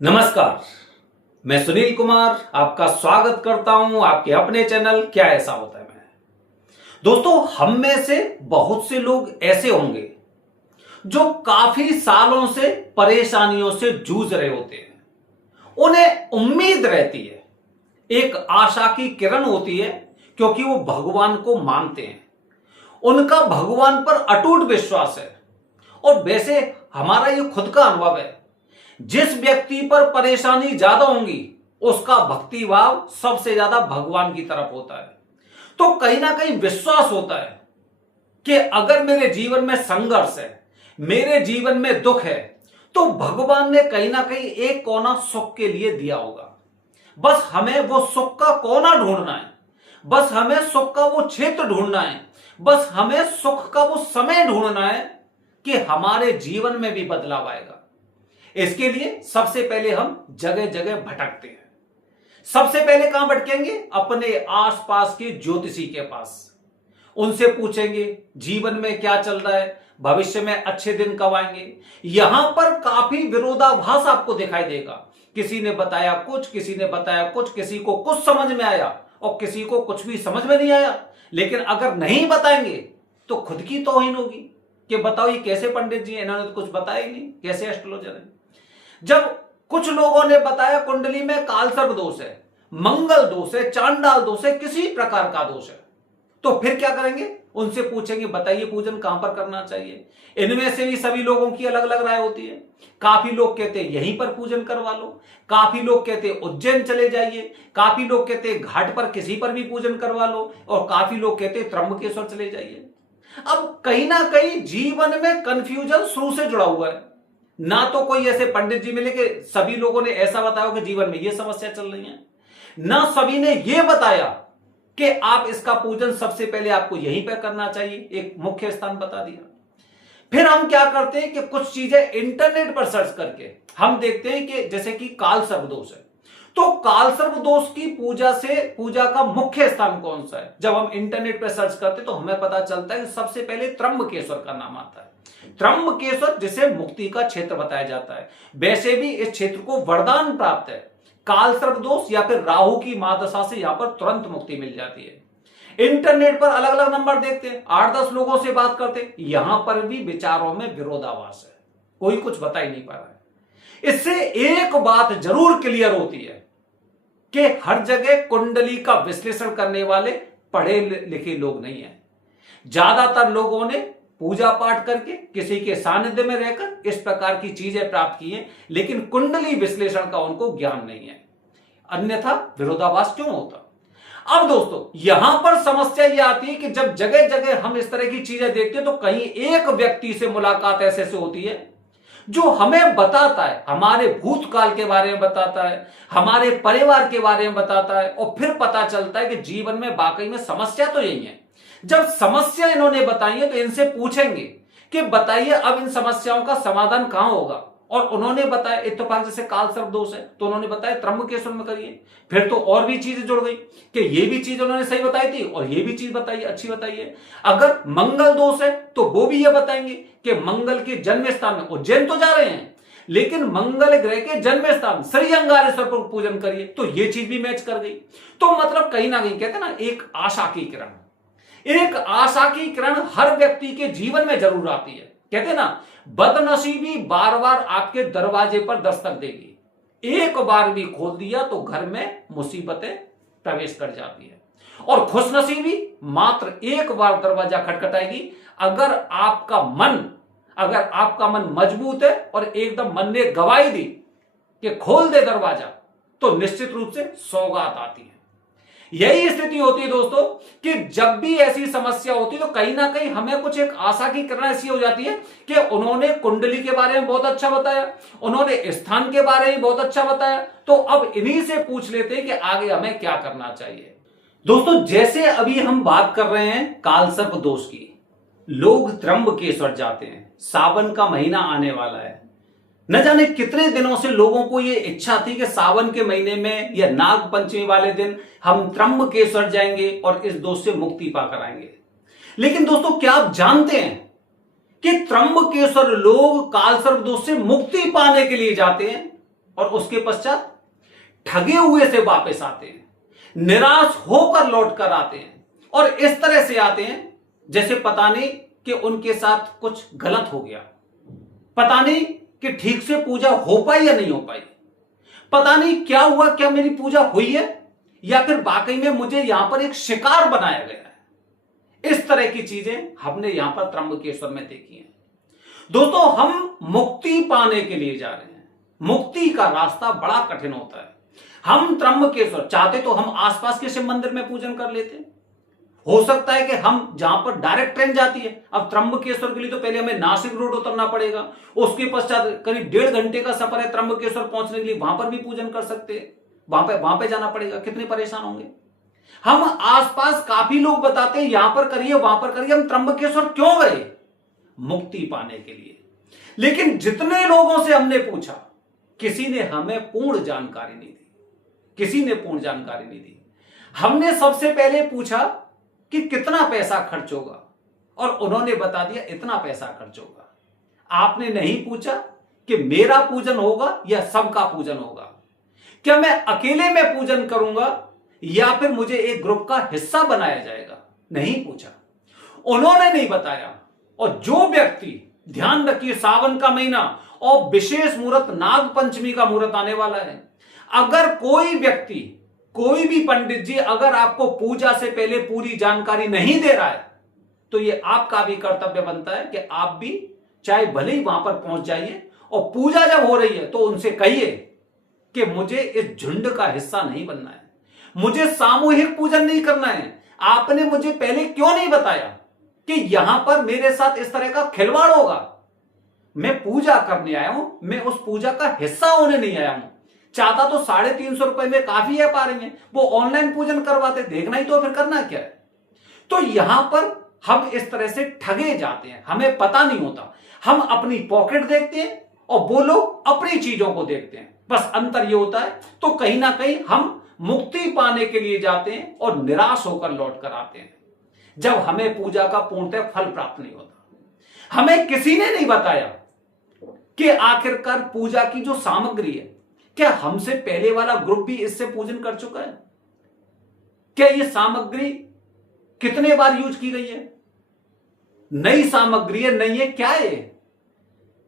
नमस्कार। मैं सुनील कुमार आपका स्वागत करता हूं आपके अपने चैनल क्या ऐसा होता है में। दोस्तों, हम में से बहुत से लोग ऐसे होंगे जो काफी सालों से परेशानियों से जूझ रहे होते हैं। उन्हें उम्मीद रहती है, एक आशा की किरण होती है, क्योंकि वो भगवान को मानते हैं। उनका भगवान पर अटूट विश्वास है। और वैसे हमारा ये खुद का अनुभव है, जिस व्यक्ति पर परेशानी ज्यादा होंगी उसका भक्ति भाव सबसे ज्यादा भगवान की तरफ होता है। तो कहीं ना कहीं विश्वास होता है कि अगर मेरे जीवन में संघर्ष है, मेरे जीवन में दुख है, तो भगवान ने कहीं ना कहीं एक कोना सुख के लिए दिया होगा। बस हमें वो सुख का कोना ढूंढना है, बस हमें सुख का वो क्षेत्र ढूंढना है, बस हमें सुख का वो समय ढूंढना है कि हमारे जीवन में भी बदलाव आएगा। इसके लिए सबसे पहले हम जगह जगह भटकते हैं। सबसे पहले कहां भटकेंगे? अपने आसपास के ज्योतिषी के पास। उनसे पूछेंगे जीवन में क्या चल रहा है, भविष्य में अच्छे दिन कब आएंगे। यहां पर काफी विरोधाभास आपको दिखाई देगा। किसी ने बताया कुछ, किसी ने बताया कुछ, किसी को कुछ समझ में आया और किसी को कुछ भी समझ में नहीं आया। लेकिन अगर नहीं बताएंगे तो खुद की तौहीन होगी कि बताओ ये कैसे पंडित जी, इन्होंने तो कुछ बताया ही नहीं, कैसे एस्ट्रोलॉजर है। जब कुछ लोगों ने बताया कुंडली में कालसर्प दोष है, मंगल दोष है, चांडाल दोष है, किसी प्रकार का दोष है, तो फिर क्या करेंगे? उनसे पूछेंगे बताइए पूजन कहां पर करना चाहिए। इनमें से भी सभी लोगों की अलग अलग राय होती है। काफी लोग कहते हैं यहीं पर पूजन करवा लो, काफी लोग कहते हैं उज्जैन चले जाइए, काफी लोग कहते हैं घाट पर किसी पर भी पूजन करवा लो, और काफी लोग कहते हैं त्र्यंबकेश्वर चले जाइए। अब कहीं ना कहीं जीवन में कंफ्यूजन शुरू से जुड़ा हुआ है। ना तो कोई ऐसे पंडित जी मिले कि सभी लोगों ने ऐसा बताया कि जीवन में ये समस्या चल रही है, ना सभी ने ये बताया कि आप इसका पूजन सबसे पहले आपको यहीं पर करना चाहिए, एक मुख्य स्थान बता दिया। फिर हम क्या करते हैं कि कुछ चीजें इंटरनेट पर सर्च करके हम देखते हैं कि जैसे कि कालसर्प दोष है, तो कालसर्प दोष की पूजा का मुख्य स्थान कौन सा है। जब हम इंटरनेट पर सर्च करते तो हमें पता चलता है कि सबसे पहले त्र्यंबकेश्वर का नाम आता है। त्र्यंबकेश्वर जिसे मुक्ति का क्षेत्र बताया जाता है। वैसे भी इस क्षेत्र को वरदान प्राप्त है, कालसर्प दोष या फिर राहु की महादशा से यहां पर तुरंत मुक्ति मिल जाती है। इंटरनेट पर अलग अलग नंबर देखते हैं, 8-10 लोगों से बात करते हैं, यहां पर भी विचारों में विरोधाभास है, कोई कुछ बता ही नहीं पा रहा है। इससे एक बात जरूर क्लियर होती है कि हर जगह कुंडली का विश्लेषण करने वाले पढ़े लिखे लोग नहीं हैं। ज्यादातर लोगों ने पूजा पाठ करके किसी के सानिध्य में रहकर इस प्रकार की चीजें प्राप्त की हैं, लेकिन कुंडली विश्लेषण का उनको ज्ञान नहीं है, अन्यथा विरोधाभास क्यों होता। अब दोस्तों, यहां पर समस्या यह आती है कि जब जगह जगह हम इस तरह की चीजें देखते हैं तो कहीं एक व्यक्ति से मुलाकात ऐसे से होती है जो हमें बताता है, हमारे भूतकाल के बारे में बताता है, हमारे परिवार के बारे में बताता है, और फिर पता चलता है कि जीवन में वाकई में समस्या तो यही है। जब समस्या इन्होंने बताई है तो इनसे पूछेंगे कि बताइए अब इन समस्याओं का समाधान कहां होगा। और उन्होंने बताया इत्तेफाक जैसे कालसर्प दोष है तो उन्होंने बताया त्र्यंबकेश्वर में करिए। फिर तो और भी चीजें जुड़ गई कि ये भी चीज उन्होंने सही बताई थी और ये भी चीज बताइए, अच्छी बताइए। अगर मंगल दोष है तो वो भी ये बताएंगे कि मंगल के जन्म स्थान में, उज्जैन तो जा रहे हैं लेकिन मंगल ग्रह के जन्म स्थान श्री अंगारेश्वर पर पूजन करिए, तो ये चीज भी मैच कर गई। तो मतलब कहीं ना कहीं कहते हैं ना, एक आशा की किरण, एक आशा की किरण हर व्यक्ति के जीवन में जरूर आती है। कहते हैं ना, बदनसीबी बार बार आपके दरवाजे पर दस्तक देगी, एक बार भी खोल दिया तो घर में मुसीबतें प्रवेश कर जाती है। और खुशनसीबी मात्र एक बार दरवाजा खटखटाएगी अगर आपका मन मजबूत है और एकदम मन ने गवाही दी कि खोल दे दरवाजा, तो निश्चित रूप से सौगात आती है। यही स्थिति होती है दोस्तों कि जब भी ऐसी समस्या होती है तो कहीं ना कहीं हमें कुछ एक आशा की किरण ऐसी हो जाती है कि उन्होंने कुंडली के बारे में बहुत अच्छा बताया, उन्होंने स्थान के बारे में बहुत अच्छा बताया, तो अब इन्हीं से पूछ लेते हैं कि आगे हमें क्या करना चाहिए। दोस्तों, जैसे अभी हम बात कर रहे हैं कालसर्प दोष की, लोग त्र्यंबकेश्वर जाते हैं, सावन का महीना आने वाला है। न जाने कितने दिनों से लोगों को यह इच्छा थी कि सावन के महीने में या नाग पंचमी वाले दिन हम त्र्यंबकेश्वर जाएंगे और इस दोष से मुक्ति पाकर आएंगे। लेकिन दोस्तों, क्या आप जानते हैं कि त्र्यंबकेश्वर लोग कालसर्प दोष से मुक्ति पाने के लिए जाते हैं और उसके पश्चात ठगे हुए से वापस आते हैं, निराश होकर लौट कर आते हैं और इस तरह से आते हैं जैसे पता नहीं कि उनके साथ कुछ गलत हो गया, पता नहीं कि ठीक से पूजा हो पाई या नहीं हो पाई, पता नहीं क्या हुआ, क्या मेरी पूजा हुई है या फिर वाकई में मुझे यहां पर एक शिकार बनाया गया है। इस तरह की चीजें हमने यहां पर त्र्यंबकेश्वर में देखी हैं। दोस्तों, हम मुक्ति पाने के लिए जा रहे हैं। मुक्ति का रास्ता बड़ा कठिन होता है। हम त्र्यंबकेश्वर चाहते तो हम आसपास के शिव मंदिर में पूजन कर लेते, हो सकता है कि हम जहां पर डायरेक्ट ट्रेन जाती है, अब त्र्यंबकेश्वर के लिए तो पहले हमें नासिक रोड उतरना पड़ेगा, उसके पश्चात करीब 1.5 घंटे का सफर है त्र्यंबकेश्वर पहुंचने के लिए, वहां पर भी पूजन कर सकते हैं, वहां पे जाना पड़ेगा, कितने परेशान होंगे। हम आसपास काफी लोग बताते हैं यहां पर करिए वहां पर करिए, हम त्र्यंबकेश्वर क्यों गए? मुक्ति पाने के लिए। लेकिन जितने लोगों से हमने पूछा, किसी ने हमें पूर्ण जानकारी नहीं दी, किसी ने पूर्ण जानकारी नहीं दी। हमने सबसे पहले पूछा कि कितना पैसा खर्च होगा और उन्होंने बता दिया इतना पैसा खर्च होगा। आपने नहीं पूछा कि मेरा पूजन होगा या सबका पूजन होगा, क्या मैं अकेले में पूजन करूंगा या फिर मुझे एक ग्रुप का हिस्सा बनाया जाएगा, नहीं पूछा, उन्होंने नहीं बताया। और जो व्यक्ति, ध्यान रखिए, सावन का महीना और विशेष मुहूर्त नाग पंचमी का मुहूर्त आने वाला है, अगर कोई व्यक्ति, कोई भी पंडित जी अगर आपको पूजा से पहले पूरी जानकारी नहीं दे रहा है तो ये आपका भी कर्तव्य बनता है कि आप भी चाहे भले ही वहां पर पहुंच जाइए और पूजा जब हो रही है तो उनसे कहिए कि मुझे इस झुंड का हिस्सा नहीं बनना है, मुझे सामूहिक पूजन नहीं करना है। आपने मुझे पहले क्यों नहीं बताया कि यहां पर मेरे साथ इस तरह का खिलवाड़ होगा? मैं पूजा करने आया हूं, मैं उस पूजा का हिस्सा होने नहीं आया हूं। चाहता तो 350 रुपए में काफी ऐप आ रही हैं, वो ऑनलाइन पूजन करवाते, देखना ही तो, फिर करना क्या है? तो यहां पर हम इस तरह से ठगे जाते हैं, हमें पता नहीं होता। हम अपनी पॉकेट देखते हैं और वो लोग अपनी चीजों को देखते हैं, बस अंतर ये होता है। तो कहीं ना कहीं हम मुक्ति पाने के लिए जाते हैं और निराश होकर लौट कर आते हैं जब हमें पूजा का पूर्णतः फल प्राप्त नहीं होता। हमें किसी ने नहीं बताया कि आखिरकार पूजा की जो सामग्री है, क्या हमसे पहले वाला ग्रुप भी इससे पूजन कर चुका है? क्या ये सामग्री कितने बार यूज की गई है? नई सामग्री है, नहीं है, क्या है?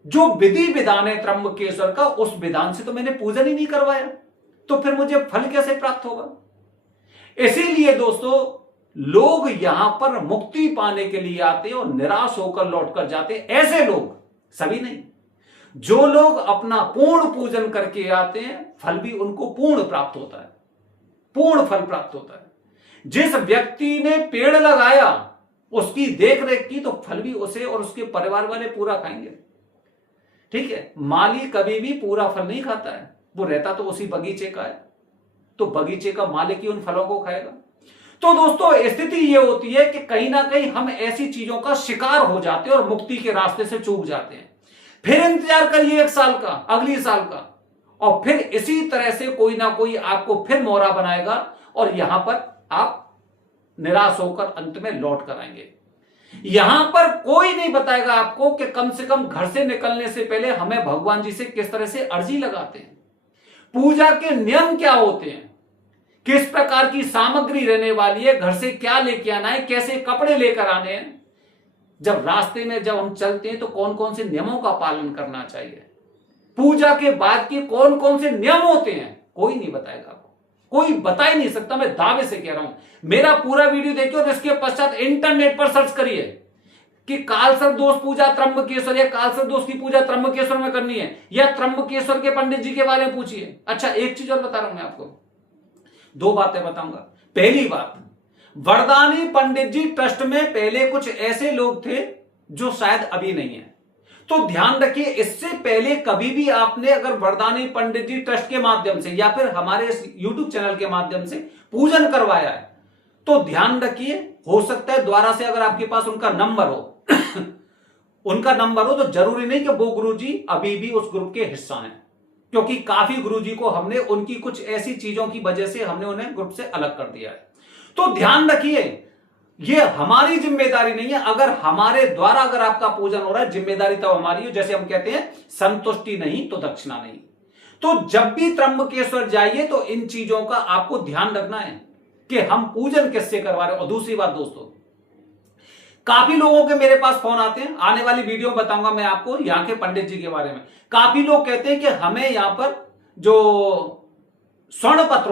जो विधि विधान है त्र्यंबकेश्वर का, उस विधान से तो मैंने पूजन ही नहीं करवाया, तो फिर मुझे फल कैसे प्राप्त होगा? इसीलिए दोस्तों, लोग यहां पर मुक्ति पाने के लिए आते हैं और निराश होकर लौटकर जाते हैं। ऐसे लोग, सभी नहीं, जो लोग अपना पूर्ण पूजन करके आते हैं, फल भी उनको पूर्ण प्राप्त होता है, पूर्ण फल प्राप्त होता है। जिस व्यक्ति ने पेड़ लगाया, उसकी देख रेख की, तो फल भी उसे और उसके परिवार वाले पूरा खाएंगे। ठीक है, माली कभी भी पूरा फल नहीं खाता है, वो रहता तो उसी बगीचे का है, तो बगीचे का मालिक ही उन फलों को खाएगा। तो दोस्तों, स्थिति ये होती है कि कहीं ना कहीं हम ऐसी चीजों का शिकार हो जाते हैं और मुक्ति के रास्ते से चूक जाते हैं। फिर इंतजार करिए 1 साल का, अगली साल का, और फिर इसी तरह से कोई ना कोई आपको फिर मोहरा बनाएगा और यहां पर आप निराश होकर अंत में लौट कर आएंगे। यहां पर कोई नहीं बताएगा आपको कि कम से कम घर से निकलने से पहले हमें भगवान जी से किस तरह से अर्जी लगाते हैं, पूजा के नियम क्या होते हैं, किस प्रकार की सामग्री रहने वाली है, घर से क्या लेके आना है, कैसे कपड़े लेकर आने हैं, जब रास्ते में जब हम चलते हैं तो कौन कौन से नियमों का पालन करना चाहिए, पूजा के बाद के कौन कौन से नियम होते हैं, कोई नहीं बताएगा आपको, कोई बता ही नहीं सकता। मैं दावे से कह रहा हूं, मेरा पूरा वीडियो देखिए और इसके पश्चात इंटरनेट पर सर्च करिए कि कालसर्प दोष पूजा त्र्यंबकेश्वर या कालसर्प दोष की पूजा त्र्यंबकेश्वर में करनी है या त्र्यंबकेश्वर के पंडित जी के बारे में पूछिए। अच्छा, एक चीज और बता रहा हूं मैं आपको, 2 बातें बताऊंगा। पहली बात, वरदानी पंडित जी ट्रस्ट में पहले कुछ ऐसे लोग थे जो शायद अभी नहीं है, तो ध्यान रखिए, इससे पहले कभी भी आपने अगर वरदानी पंडित जी ट्रस्ट के माध्यम से या फिर हमारे YouTube चैनल के माध्यम से पूजन करवाया है तो ध्यान रखिए, हो सकता है द्वारा से अगर आपके पास उनका नंबर हो उनका नंबर हो, तो जरूरी नहीं कि वो गुरुजी अभी भी उस ग्रुप के हिस्सा हैं, क्योंकि काफी गुरुजी को हमने उनकी कुछ ऐसी चीजों की वजह से हमने उन्हें ग्रुप से अलग कर दिया है। तो ध्यान रखिए, ये हमारी जिम्मेदारी नहीं है। अगर हमारे द्वारा अगर आपका पूजन हो रहा है, जिम्मेदारी तब हमारी है, जैसे हम कहते हैं संतुष्टि नहीं तो दक्षिणा नहीं। तो जब भी त्र्यंबकेश्वर जाइए तो इन चीजों का आपको ध्यान रखना है कि हम पूजन किससे करवा रहे हैं। और दूसरी बात दोस्तों, काफी लोगों के मेरे पास फोन आते हैं, आने वाली वीडियो में बताऊंगा मैं आपको यहां के पंडित जी के बारे में। काफी लोग कहते हैं कि हमें यहां पर जो स्वर्ण पत्र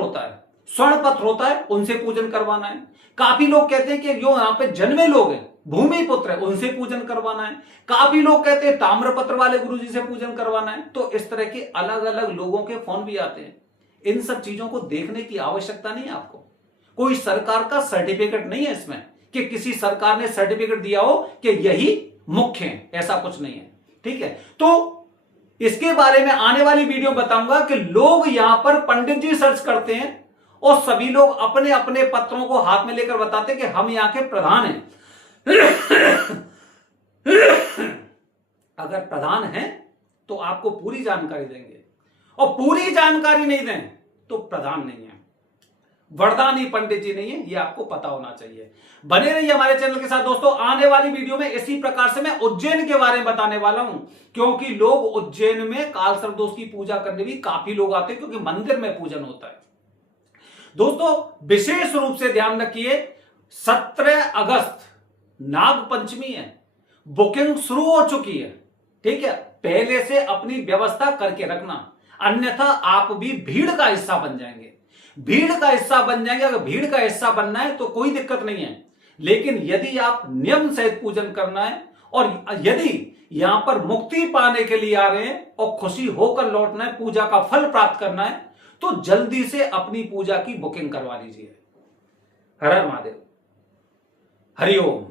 होता है उनसे पूजन करवाना है। काफी लोग कहते हैं कि जो यहां पे जन्मे लोग हैं, भूमि पुत्र है, उनसे पूजन करवाना है। काफी लोग कहते हैं ताम्रपत्र वाले गुरुजी से पूजन करवाना है। तो इस तरह के अलग अलग लोगों के फोन भी आते हैं। इन सब चीजों को देखने की आवश्यकता नहीं है आपको। कोई सरकार का सर्टिफिकेट नहीं है इसमें कि किसी सरकार ने सर्टिफिकेट दिया हो कि यही मुख्य है, ऐसा कुछ नहीं है। ठीक है, तो इसके बारे में आने वाली वीडियो बताऊंगा कि लोग यहां पर पंडित जी सर्च करते हैं और सभी लोग अपने अपने पत्रों को हाथ में लेकर बताते हैं कि हम यहां के प्रधान हैं। अगर प्रधान हैं तो आपको पूरी जानकारी देंगे, और पूरी जानकारी नहीं दें तो प्रधान नहीं है, वरदानी पंडित जी नहीं है, ये आपको पता होना चाहिए। बने रहिए हमारे चैनल के साथ दोस्तों। आने वाली वीडियो में इसी प्रकार से मैं उज्जैन के बारे में बताने वाला हूं, क्योंकि लोग उज्जैन में काल सर्पदोष की पूजा करने भी काफी लोग आते हैं, क्योंकि मंदिर में पूजन होता है। दोस्तों विशेष रूप से ध्यान रखिए, 17 अगस्त नाग पंचमी है, बुकिंग शुरू हो चुकी है। ठीक है, पहले से अपनी व्यवस्था करके रखना, अन्यथा आप भी भीड़ का हिस्सा बन जाएंगे। अगर भीड़ का हिस्सा बनना है तो कोई दिक्कत नहीं है, लेकिन यदि आप नियम सहित पूजन करना है और यदि यहां पर मुक्ति पाने के लिए आ रहे हैं और खुशी होकर लौटना है, पूजा का फल प्राप्त करना है, तो जल्दी से अपनी पूजा की बुकिंग करवा लीजिए। हर हर महादेव, हरिओम।